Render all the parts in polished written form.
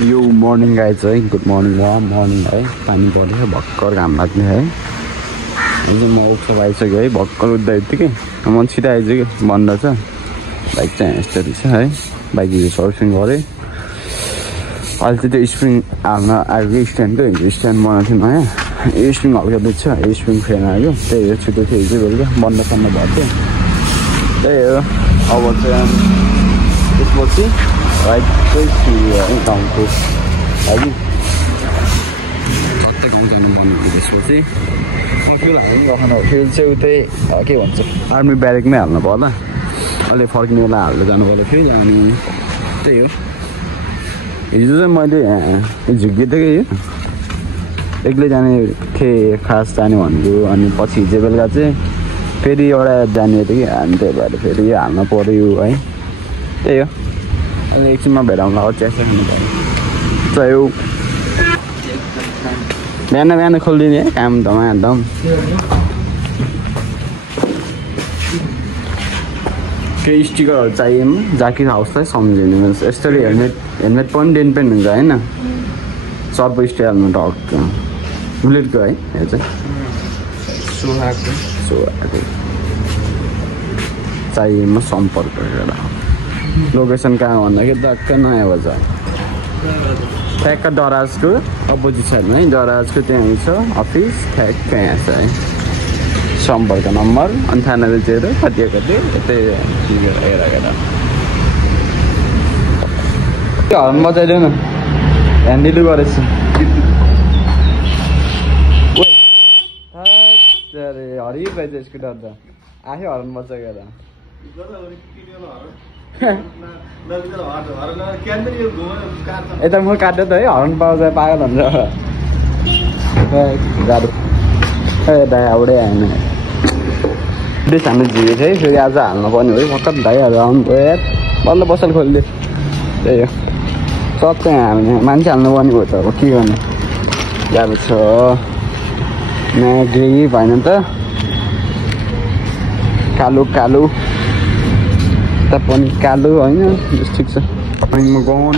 यो morning guys है good morning morning है पानी पऱ्यो भर्खर घाम लाग्ने है अहिले म उठ्छ आइसक्यो है भर्खर उठ्दा यत्तिकै म छिटो आइसक्यो बन्द छ बाइक चाहिँ यस्तरी छ है बाइक हिजो सर्भिसिङ गरेँ अहिले चाहिँ त्यो स्प्रिङ हाल्न आएको स्ट्यान्डको हिजो स्ट्यान्ड बनाएको थियो नयाँ यो स्प्रिङ हल्का दुख्छ यो स्प्रिङ फेन आयो त्यही हो छिटो थियो हिजो बेलुका बन्द भयो थियो त्यही हो अब चाहिँ त्यसपछि राइटकै है गाउँको है गाउँ जानु मन त्यसपछि फिल हाल्नु फिल चाहिँ उतै के भन्छ आर्मी ब्यारेकमै हाल्नु पर्ला अहिले फर्किने बेला हाल्दै जानु पर्ला फेरि जानु त्यही हो हिजो चाहिँ मैले झुक्किदिएँ कि एक्लै जाने थिएँ खास जाने भनेको अनि पछि हिजो बेलुका चाहिँ फेरि एउटा जाने थियो कि अनि त्यही भएर फेरि हाल्नु पऱ्यो है त्यही हो अहिले एकछिनमा भेटाउँला हो चिया खानु पऱ्यो चाहियो बिहान बिहान खोलिदिने है काम धमाधम केही स्टिकरहरू चाहियो जाकिर हाउसलाई सम्झिने यस्तरी हेलमेट पनि डेन पेन हुन्छ होइन सर्प स्टे हाल्नु टक्क बुलेटको है यो चाहिँ सोहाको चाहिएमा सम्पर्क गरेर लोकेसन कहाँ भन्दाखेरि टक्क नयाँ बजार ठ्याक्क दराजको अपोजिट साइडमा है दराजको त्यहाँ छ अफिस ठ्याक्क यहाँ छ है सम्पर्क नम्बर 98 कति यतै हेर हर्न बजाइदेऊ न ह्यान्डिल गरेछ हरियो पाइछ स्कुटर त आफै हर्न बजाएर यता म काट्यो त है हर्न पाउँछ पागल हुन्छ गाह्रो दाइ आउटै आएन बेस हामी झिकेको थियो है फेरि आज हाल्नु पर्ने हो भर्खर भाइहरू आउनु भयो यार बल्ल बसल खोलिदियो त्यही हो सब चाहिँ हामीले मान्छे हाल्नु पर्ने हो त अब के गर्नु गाह्रो छ नयाँ ग्रेही भएन त कालो कालो त पनि कालो होइन ठिक छ म गाउन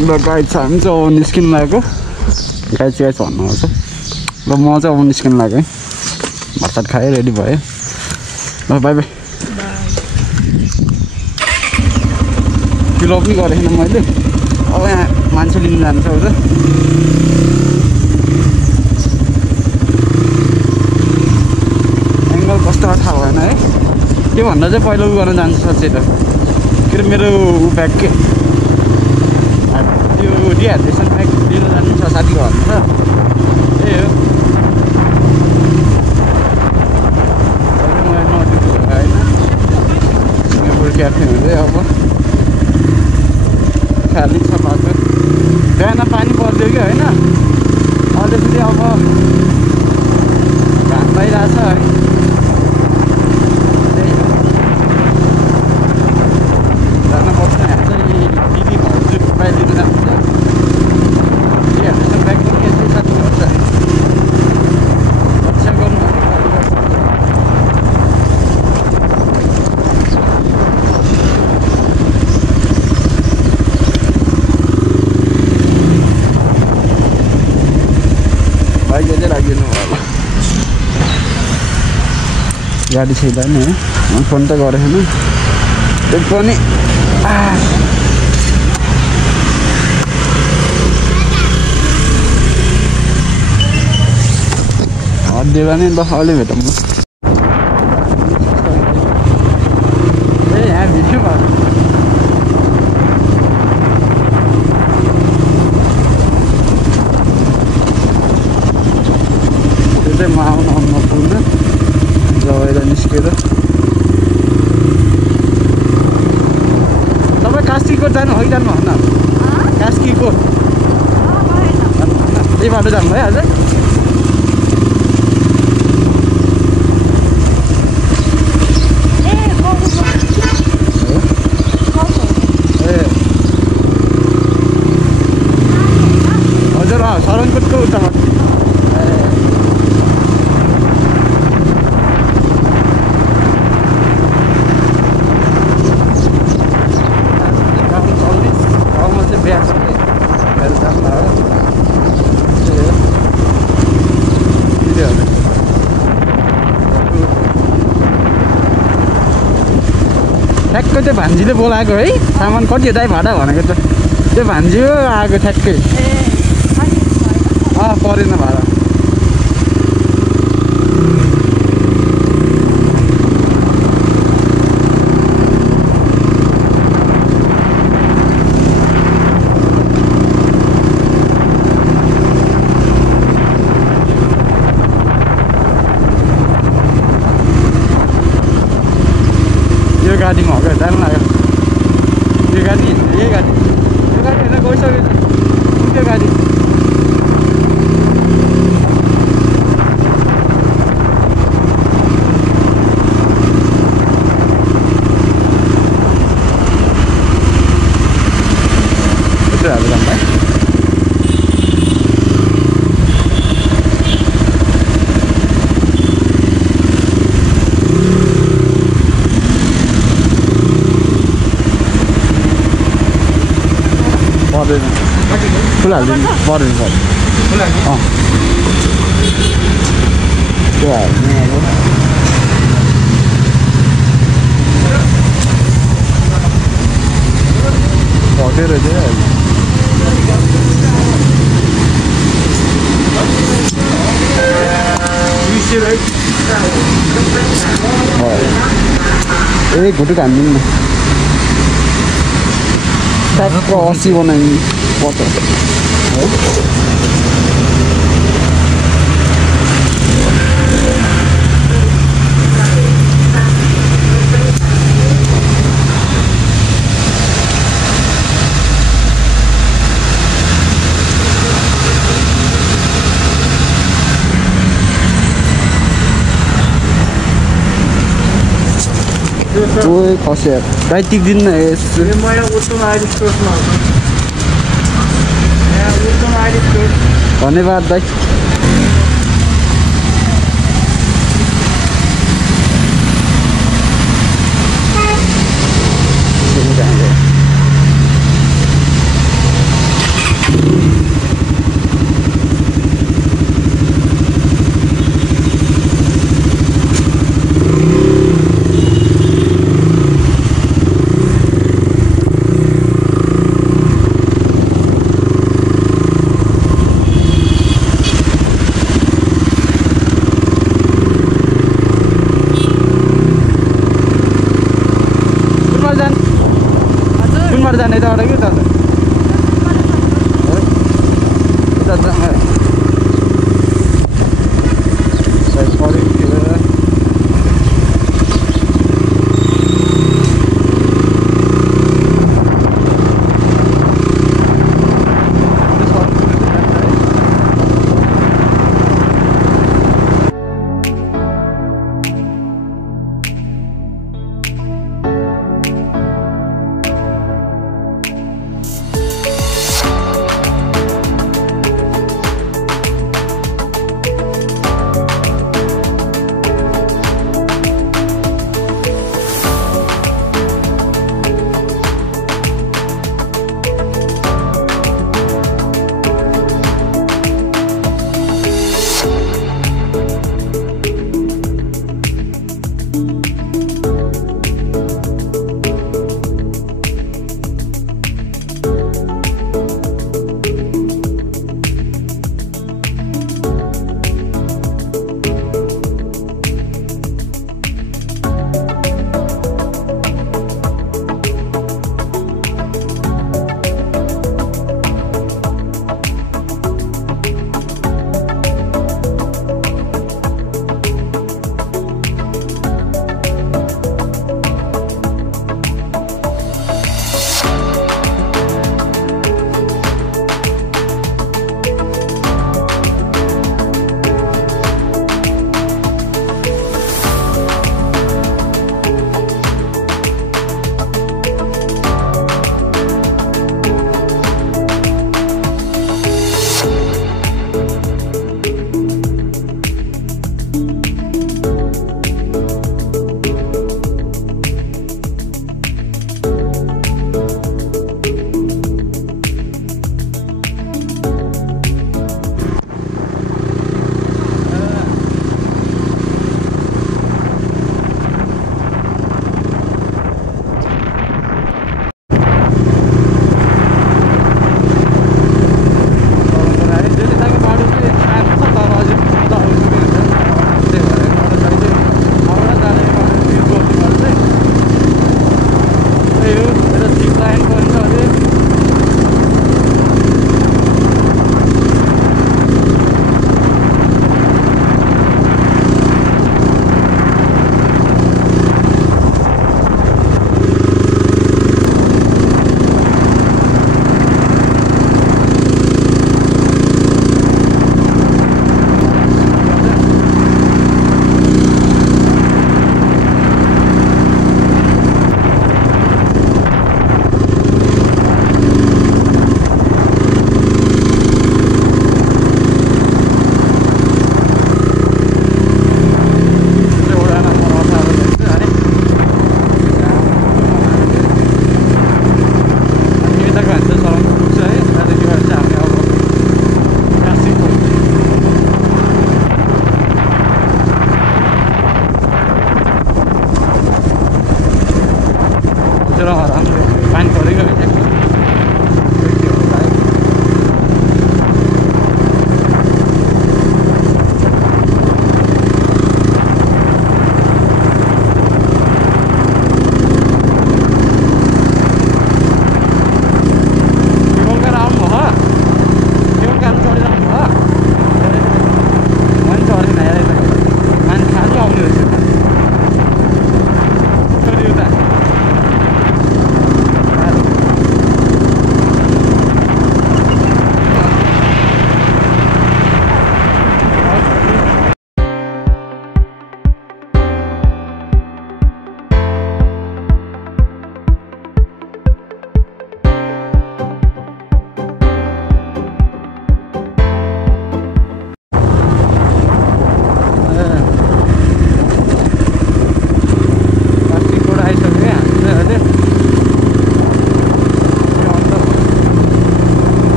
ल गाई छ भने चाहिँ अब निस्किनु लागेको गाई चाहिँ भन्नुपर्छ ल म चाहिँ अब निस्किनु लाग्यो है भात खाएँ रेडी भयो ल बाई बाई फिलअप पनि गरेको थिएन मैले अब यहाँ मान्छे लिनु जान्छ उता एङ्गल कस्तो थाहा भएन है त्योभन्दा चाहिँ पहिला उ गर्न जान्छ सच्चै त के अरे मेरो ऊ ब्याग के त्यो डिहाइड्रेसन ब्याग लिनु जानु छ साथीको घरमा त त्यही हो होइन सिङ्गापुर क्याफे हुँदै अब खाली छ बाटो बिहान पानी पर्थ्यो कि होइन अहिले फेरि अब घाम लागिरहेछ है जानुपर्छ यहाँ चाहिँ दिदी भाउजू बाहिर लिनु जानुहुन्छ डिहाइड्रेसन ब्याग पनि यसै साथीपर्छ रक्षा गर्नु गाडी छैन है फोन त गरेको छैन त्यो पनि हरिदिएला नि ल अहिले भेटौँ ल ए यहाँ भिडियो भयो त्यो चाहिँ म आउनु पुग्नु लगाएर निस्केर तपाईँ कास्कीकोट जानु है जानु भन्न कास्कीकोट त्यही बाटो जानुभयो आज हजुर सरनकोटको उतामा ठ्याक्कै त्यो भान्जीले बोलाएको है सामान कति दाइ भाडा भनेको त त्यो भान्जी हो आएको ठ्याक्कै परेन भाडा गाडीमा हो क्या जानु लाग्यो यो गाडी यही गाडी यो गाडी हेरेर गइसक्यो त्यो गाडी यत्रो हाल्नु भाइ फुल हालिदिनु पर्दैन त्यो हाल्नु अब भकै रहेछ ए घुटुक हान्दिनु न ट्याक्क 80 बनाइदिनु पर्छ ओए खस्यो गाई टिक्दिन्न धन्यवाद दाइ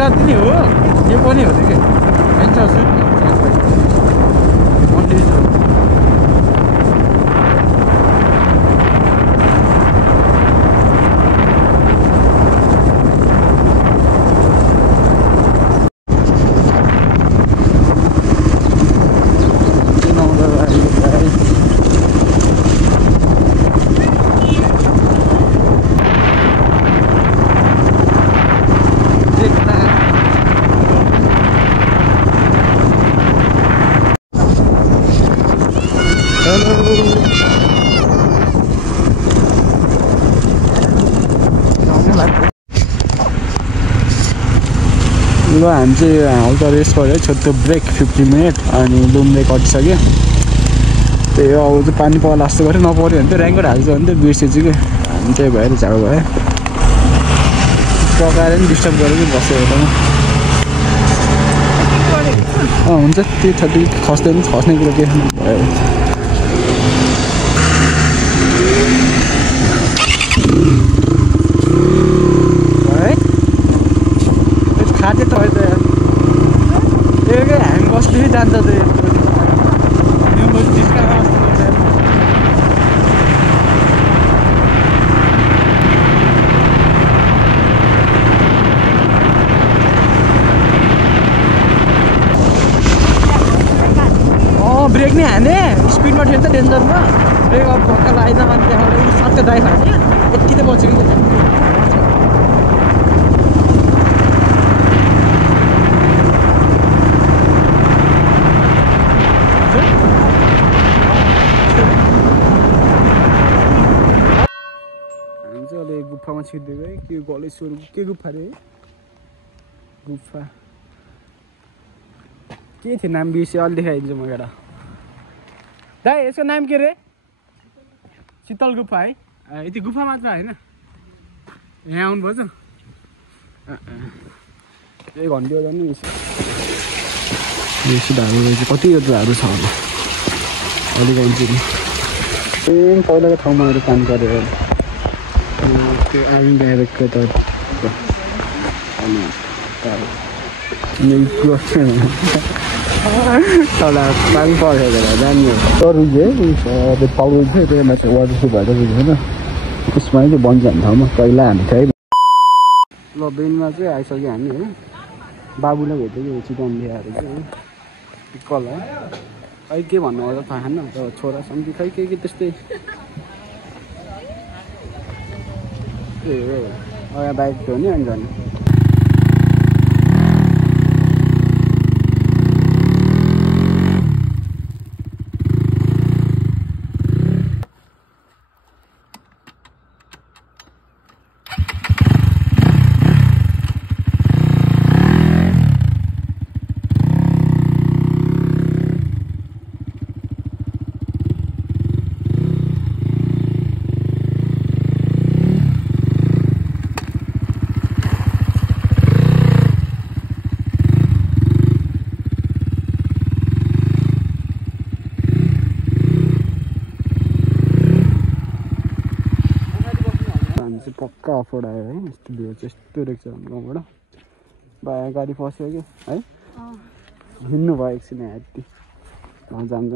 जति नै हो यो पनि हो कि हुन्छ ल हामी चाहिँ हल्का रेस्ट गऱ्यो छोटो ब्रेक 50 मिनट अनि लुम ब्रेक हटिसक्यो त्यही हो अब चाहिँ पानी पर्ला जस्तो गऱ्यो नपऱ्यो भने चाहिँ ऱ्याङ्कट हाल्छ भने चाहिँ बिर्सेछु कि हामी त्यही भएर झाडो भयो पकाएर पनि डिस्टर्ब गरेर बस्यो एउटामा हुन्छ त्यो 30 खस्दैन खस्ने कुरो के भयो खाँदै त होइन त्यो हामी बस्दै जान्छ त ब्रेक नै हाने स्पिडमा ठेल्छ डेन्जरमा ब्रेक अब भक्का लाग्दैन अनि त्यहाँबाट सट्टै ड्राइभ हाने यति त बच्यो कि गुफामा छिर्दिएको है के गलेश्वर के गुफा रे गुफा के थियो नाम बिर्से अलि देखाइदिन्छु म एउटा दाइ यसको नाम के रे शीतल गुफा है यति गुफा मात्र होइन यहाँ आउनुभएछ एक घन्टी हो जानु बेसी धारो रहेछ कति धारो छ होला अलिक आउँछु नि पहिलाको ठाउँमा आएर काम गरेर त्यो आर्मी ब्यारेकको त तल पानी परेको जाने तरुल है पाउडर थियो त्यो माथि वाटर प्रुफ भएर होइन त्यसमा चाहिँ बन्छ हामी ठाउँमा पहिला हामी थियो है ल बेनमा चाहिँ आइसक्यो हामी है बाबुलाई भेट्यो कि चिकन ल्याएर चाहिँ कल है खै के भन्नु होला थाहा छैन तर छोरा सम्झि खै के त्यस्तै ए हो बाइक थियो नि अनि जाने पक्का अफरोड आयो है यस्तो भिउ चाहिँ यस्तो रहेछ गाउँबाट भाइ गाडी फस्यो कि है हिँड्नु भयो एकछिन यहाँ यति जान्छ